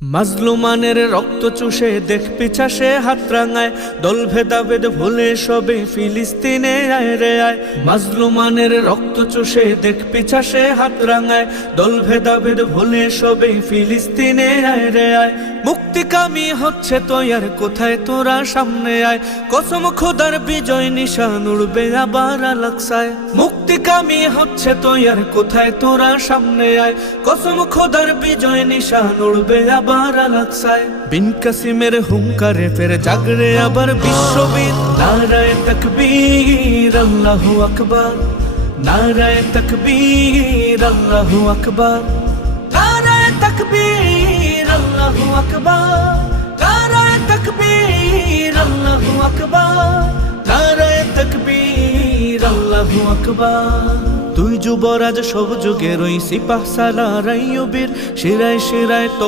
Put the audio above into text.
মাজলুমানের রক্ত চুষে দেখ পিছাসে হাত রাঙায়, দল ভেদাভেদ ভুলে সবে ফিলিস্তিনে আয় রে আয়। মাজলুমানের রক্ত চুষে দেখ পিছাসে হাত রাঙায়, দল ভেদাভেদ ভুলে সবে ফিলিস্তিনে আয় রে আয়। মুক্তিকামী হচ্ছে তৈয়ার, কোথায় তোরা সামনে আয়। কসম খোদার বিজয় নিশান উড়বে আবার আলাকসায়। মুক্তিকামী হচ্ছে তৈয়ার, কোথায় তোরা সামনে আয়। কসম খোদার বিজয় নিশান উড়বে আবার আলাকসায়। বিন কাসিমের হুঙ্কারে ফের জাগরে আবার বিশ্ববীর। নারায়ে তাকবীর আল্লাহু আকবার, নারায়ে তাকবীর আল্লাহু আকবার, নারায়ে তাকবীর আল্লাহু আকবার, নারায়ে তাকবীর আল্লাহু আকবার, নারায়ে তাকবীর আল্লাহু আকবার। তুই যুবরাজ সব যুগের ওই সিপাহ সালার আইয়ুবীর, শিরায় শিরায় তো